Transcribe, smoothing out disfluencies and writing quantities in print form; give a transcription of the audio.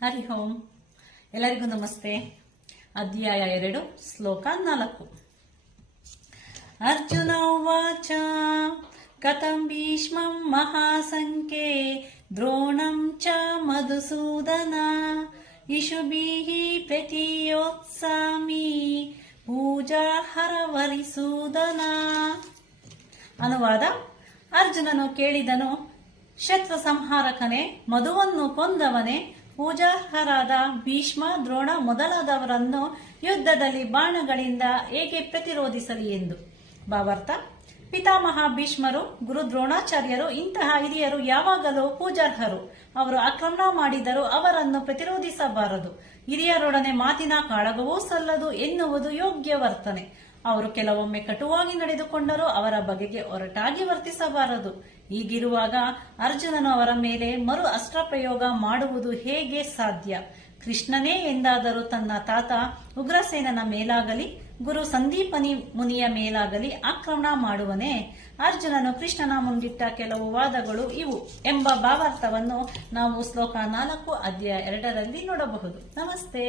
ಹರಿ ಓಂ. ಎಲ್ಲರಿಗೂ ನಮಸ್ತೆ. ಅಧ್ಯಾಯ 2 ಶ್ಲೋಕ 4. ಅರ್ಜುನ ಉವಾಚ ಕಥಂ ಭೀಷ್ಮಂ ಮಹಾಸಂಖ್ಯೆ ದ್ರೋಣಂ ಚ ಮಧುಸೂದನ ಇಷುಭಿಃ ಪ್ರತಿಯೋತ್ಸಾಮಿ ಪೂಜಾ ಹರವರಿಸೂದನ. ಅನುವಾದ: ಅರ್ಜುನನು ಕೇಳಿದನು, ಶತ್ರು ಸಂಹಾರಕನೇ, ಮಧುವನ್ನು ಕೊಂದವನೇ, ಪೂಜಾರ್ಹರಾದ ಭೀಷ್ಮ, ದ್ರೋಣ ಮೊದಲಾದವರನ್ನು ಯುದ್ಧದಲ್ಲಿ ಬಾಣಗಳಿಂದ ಹೇಗೆ ಪ್ರತಿರೋಧಿಸಲಿ ಎಂದು. ಭಾವಾರ್ಥ: ಪಿತಾಮಹ ಭೀಷ್ಮರು, ಗುರು ದ್ರೋಣಾಚಾರ್ಯರು ಇಂತಹ ಹಿರಿಯರು ಯಾವಾಗಲೂ ಪೂಜಾರ್ಹರು. ಅವರು ಆಕ್ರಮಣ ಮಾಡಿದರೂ ಅವರನ್ನು ಪ್ರತಿರೋಧಿಸಬಾರದು. ಹಿರಿಯರೊಡನೆ ಮಾತಿನ ಕಾಳಗವೂ ಸಲ್ಲದು ಎನ್ನುವುದು ಯೋಗ್ಯ ವರ್ತನೆ. ಅವರು ಕೆಲವೊಮ್ಮೆ ಕಟುವಾಗಿ ನಡೆದುಕೊಂಡರೂ ಅವರ ಬಗೆಗೆ ಒರಟಾಗಿ ವರ್ತಿಸಬಾರದು. ಹೀಗಿರುವಾಗ ಅರ್ಜುನನು ಅವರ ಮೇಲೆ ಮರು ಅಸ್ತ್ರಪ್ರಯೋಗ ಮಾಡುವುದು ಹೇಗೆ ಸಾಧ್ಯ? ಕೃಷ್ಣನೇ ಎಂದಾದರೂ ತನ್ನ ತಾತ ಉಗ್ರಸೇನನ ಮೇಲಾಗಲಿ ಗುರು ಸಂದೀಪನಿ ಮುನಿಯ ಮೇಲಾಗಲಿ ಆಕ್ರಮಣ ಮಾಡುವನೇ? ಅರ್ಜುನನು ಕೃಷ್ಣನ ಮುಂದಿಟ್ಟ ಕೆಲವು ವಾದಗಳು ಇವು ಎಂಬ ಭಾವಾರ್ಥವನ್ನು ನಾವು ಶ್ಲೋಕ 4 ಅಧ್ಯಾಯ 2ರಲ್ಲಿ ನೋಡಬಹುದು. ನಮಸ್ತೆ.